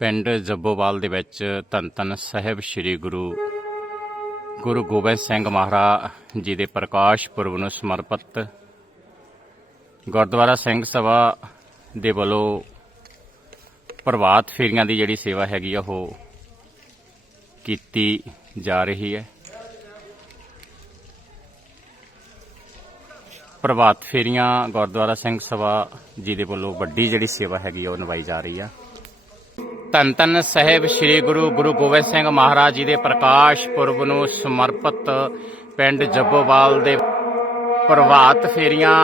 ਪਿੰਡ ਜੱਬੋਵਾਲ ਦੇ ਵਿੱਚ ਧੰਨ ਧੰਨ ਸਾਹਿਬ ਸ੍ਰੀ ਗੁਰੂ ਗੁਰੂ ਗੋਬਿੰਦ ਸਿੰਘ ਮਹਾਰਾਜ ਜੀ ਦੇ ਪ੍ਰਕਾਸ਼ ਪੁਰਬ ਨੂੰ ਸਮਰਪਿਤ ਗੁਰਦੁਆਰਾ ਸਿੰਘ ਸਭਾ ਦੇ ਵੱਲੋਂ ਪ੍ਰਭਾਤ ਫੇਰੀਆਂ ਦੀ ਜਿਹੜੀ ਸੇਵਾ ਹੈਗੀ ਆ, ਉਹ ਕੀਤੀ ਜਾ ਰਹੀ ਹੈ। ਪ੍ਰਭਾਤ ਫੇਰੀਆਂ ਗੁਰਦੁਆਰਾ ਸਿੰਘ ਸਭਾ ਜੀ ਦੇ ਵੱਲੋਂ ਵੱਡੀ ਜਿਹੜੀ ਸੇਵਾ ਹੈਗੀ ਆ, ਉਹ ਨਿਭਾਈ ਜਾ ਰਹੀ ਆ। ਧੰਨ ਧੰਨ ਸਾਹਿਬ ਸ੍ਰੀ ਗੁਰੂ ਗੁਰੂ ਗੋਬਿੰਦ ਸਿੰਘ ਮਹਾਰਾਜ ਜੀ ਦੇ ਪ੍ਰਕਾਸ਼ ਪੁਰਬ ਨੂੰ ਸਮਰਪਿਤ ਪਿੰਡ ਜੱਬੋਵਾਲ ਦੇ ਪ੍ਰਭਾਤ ਫੇਰੀਆਂ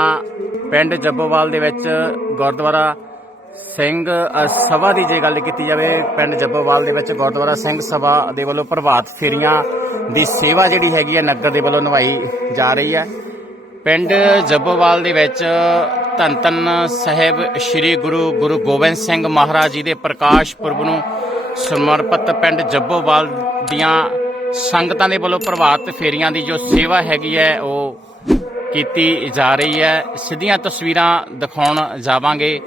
ਪਿੰਡ ਜੱਬੋਵਾਲ ਦੇ ਵਿੱਚ ਗੁਰਦੁਆਰਾ ਸਿੰਘ ਸਭਾ ਦੀ ਜੇ ਗੱਲ ਕੀਤੀ ਜਾਵੇ, ਪਿੰਡ ਜੱਬੋਵਾਲ ਦੇ ਵਿੱਚ ਗੁਰਦੁਆਰਾ ਸਿੰਘ ਸਭਾ ਦੇ ਵੱਲੋਂ ਪ੍ਰਭਾਤ ਫੇਰੀਆਂ ਦੀ ਸੇਵਾ ਜਿਹੜੀ ਹੈਗੀ ਹੈ, ਨਗਰ ਦੇ ਵੱਲੋਂ ਨਿਭਾਈ ਜਾ ਰਹੀ ਹੈ। ਪਿੰਡ ਜੱਬੋਵਾਲ ਦੇ ਵਿੱਚ ਧੰਨ ਧੰਨ ਸਾਹਿਬ ਸ੍ਰੀ ਗੁਰੂ ਗੁਰੂ ਗੋਬਿੰਦ ਸਿੰਘ ਮਹਾਰਾਜ ਜੀ ਦੇ ਪ੍ਰਕਾਸ਼ ਪੁਰਬ ਨੂੰ ਸਮਰਪਿਤ ਪਿੰਡ ਜੱਬੋਵਾਲ ਦੀਆਂ ਸੰਗਤਾਂ ਦੇ ਵੱਲੋਂ ਪ੍ਰਭਾਤ ਫੇਰੀਆਂ ਦੀ ਜੋ ਸੇਵਾ ਹੈਗੀ ਹੈ, ਉਹ ਕੀਤੀ ਜਾ ਰਹੀ ਹੈ। ਸਿੱਧੀਆਂ ਤਸਵੀਰਾਂ ਦਿਖਾਉਣ ਜਾਵਾਂਗੇ।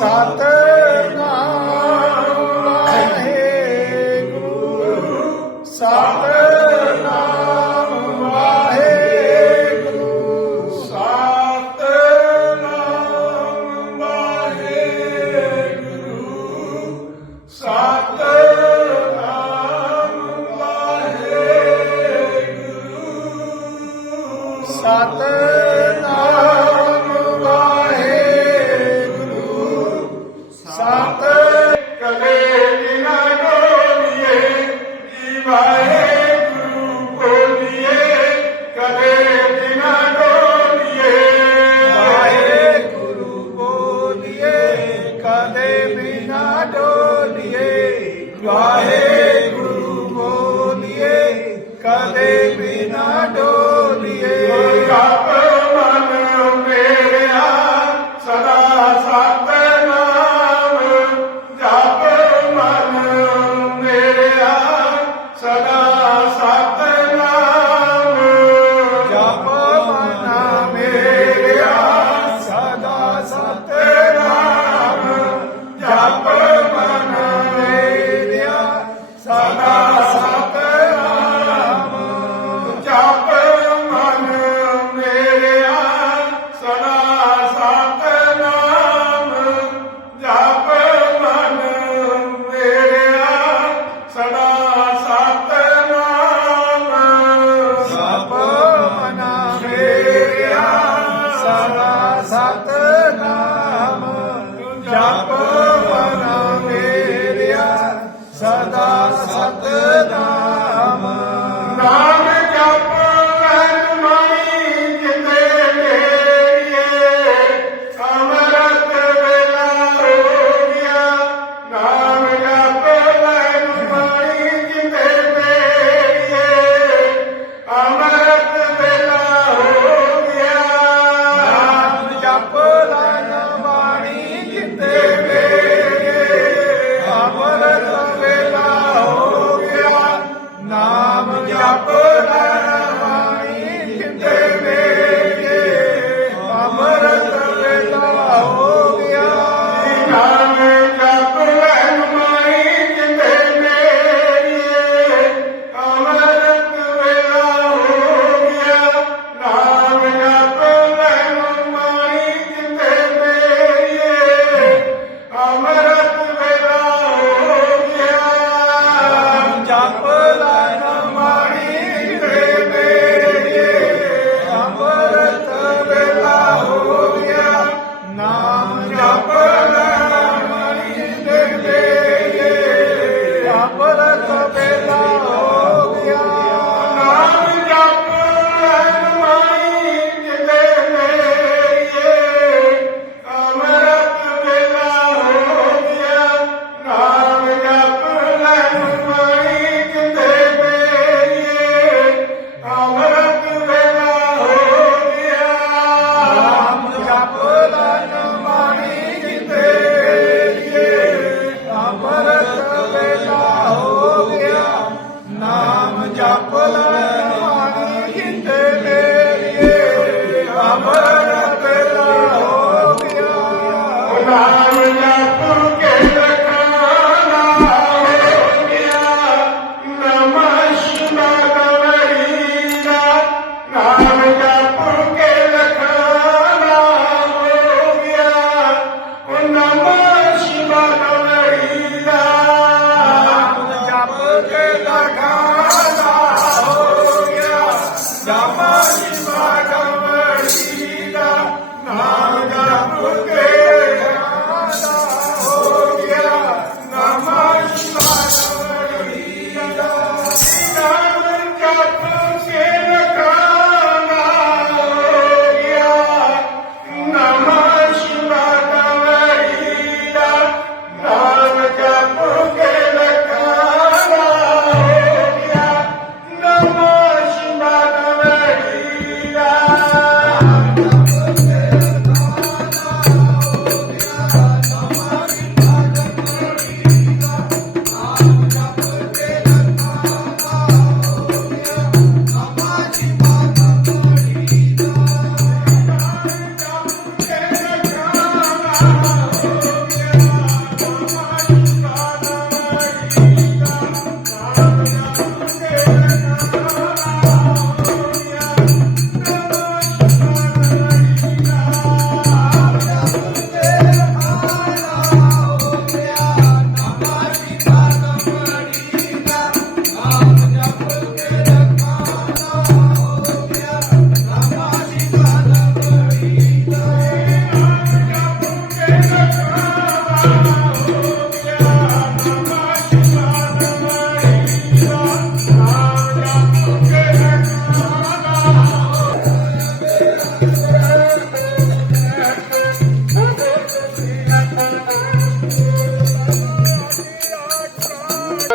साथ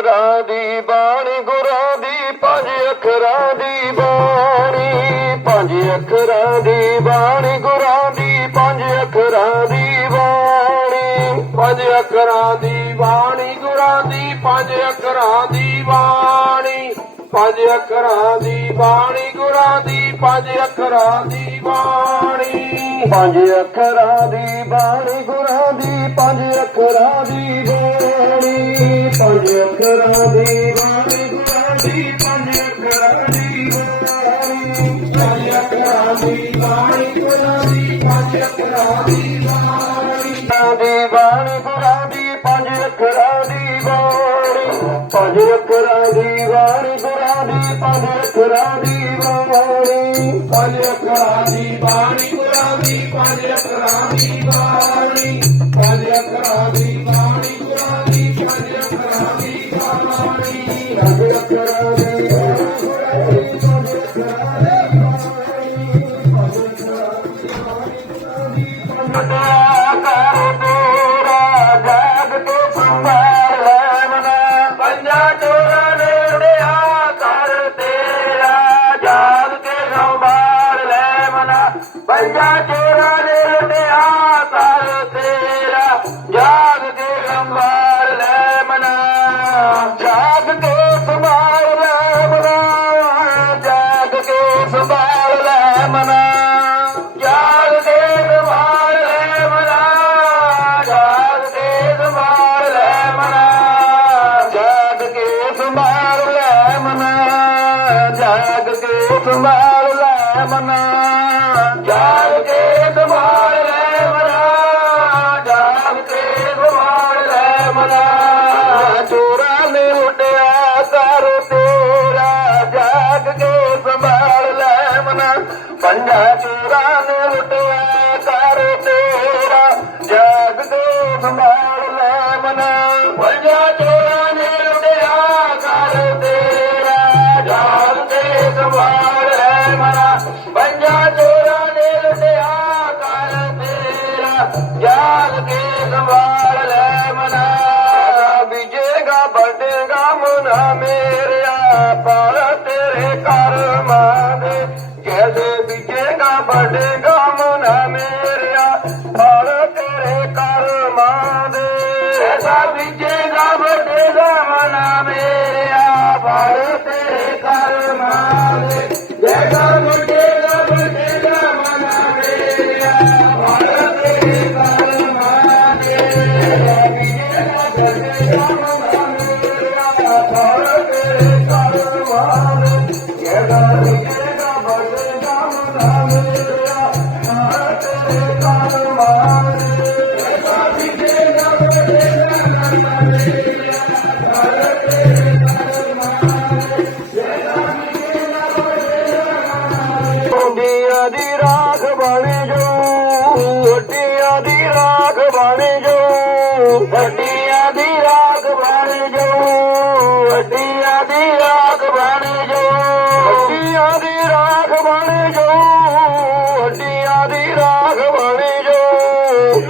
ਅੱਖਰਾਂ ਦੀ ਬਾਣੀ ਗੁਰਾਂ ਦੀ ਪੰਜ ਅੱਖਰਾਂ ਦੀ ਬਾਣੀ ਪੰਜ ਅੱਖਰਾਂ ਦੀ ਬਾਣੀ ਗੁਰਾਂ ਦੀ ਪੰਜ ਅੱਖਰਾਂ ਦੀ ਬਾਣੀ ਪੰਜ ਅੱਖਰਾਂ ਦੀ ਬਾਣੀ ਗੁਰਾਂ ਦੀ ਪੰਜ ਅੱਖਰਾਂ ਦੀ ਬਾਣੀ ਪੰਜ ਅੱਖਰਾਂ ਦੀ ਬਾਣੀ ਗੁਰਾਂ ਦੀ ਪੰਜ ਅੱਖਰਾਂ ਦੀ ਬਾਣੀ ਪੰਜ ਅੱਖਰਾਂ ਦੀ ਬਾਣੀ ਗੁਰਾਂ ਦੀ ਪੰਜ ਅੱਖਰਾਂ ਦੀ ਬਾਣੀ ਅੱਖਰਾਂ ਦੀ ਬਾਣੀ ਗੁਰਾਂ ਪੰਜ ਅੱਖਰਾਂ ਦੀ ਬਾਣੀ ਪੰਜ ਅੱਖਰਾਂ ਦੀ ਬਾਣੀ ਗੁਰਾਂ ਪੰਜ ਅੱਖਰਾਂ ਦੀ ਬਾਣੀ ਦੀ ਬਾਣੀ ਗੁਰਾਂ ਦੀ ਪੰਜ ਅੱਖਰਾਂ ਦੀ ਬਾਣੀ ਪੰਜ ਅੱਖਰਾਂ ਦੀ ਬਾਣੀ ਗੁਰਾਂ ਪੰਜ ਅੱਖਰਾਂ ਦੀ ਬਾਣੀ ਪੰਜ ਅੱਖਰਾਂ ਦੀ ਬਾਣੀ ਗੁਰਾਂ ਪੰਜ ਅੱਖਰਾਂ ਦੀ ਬਾਣੀ ਪੰਜ ਅੱਖਰਾਂ ਦੀ ਬਾਣੀ ਗੁਰਾਂ Yeah. ਪੰਜਾ ਚੋਰਾਂ ਨੇ ਉੱਡਿਆ ਕਰ ਤੇਰਾ। ਜਾਗ ਕੇ ਸੰਭਾਲ ਲੈ ਮਨਾ। ਪੰਜਾ ਚੋਰਾਂ ਨੇ ਉੱਡਿਆ ਕਰ ਤੇਰਾ। ਜਾਗ ਕੇ ਸੰਭਾਲ ਲੈ ਮਨਾ। ਪੰਜਾ ਚੋਰਾ ਨੇ ਉੱਡਿਆ ਕਰ ਤੇਰਾ। ਜਾਗ ਕੇ ਸੰਭਾਲ படுக ਬਣ ਜੋ, ਵੱਡੀਆਂ ਦੀ ਰਾਖ ਬਣ ਜੋ, ਵੱਡੀਆਂ ਦੀ ਰਾਖ ਬਣ ਜੋ, ਵੱਡੀਆਂ ਦੀ ਰਾਖ ਬਣ ਜੋ, ਵੱਡੀਆਂ ਦੀ ਰਾਖ ਬਣ ਜੋ, ਵੱਡੀਆਂ ਦੀ ਰਾਖ ਬਣ ਜੋ,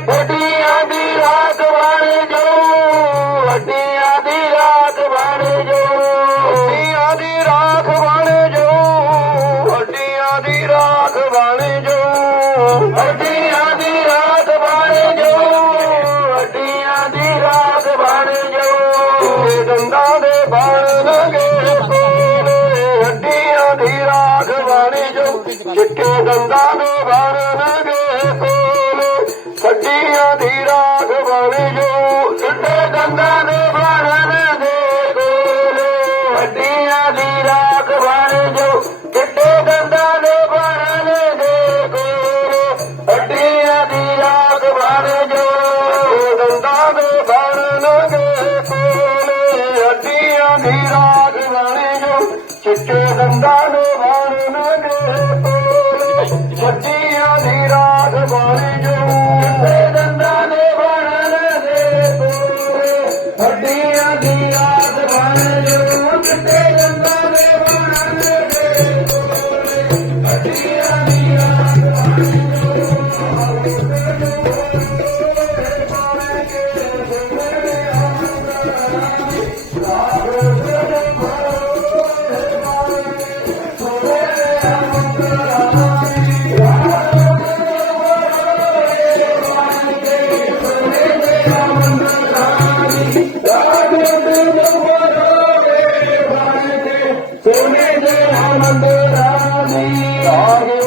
ਵੱਡੀਆਂ ਦੀ ਰਾਖ ਬਣ ਜੋ, ਵੱਡੀਆਂ ਦੀ ਰਾਖ ਬਣ ਜੋ, ਵੱਡੀਆਂ ਦੀ ਰਾਖ ਬਣ ਜੋ, ਵੱਡੀਆਂ ਦੀ ਰਾਖ ਬਣ ராமே ராமே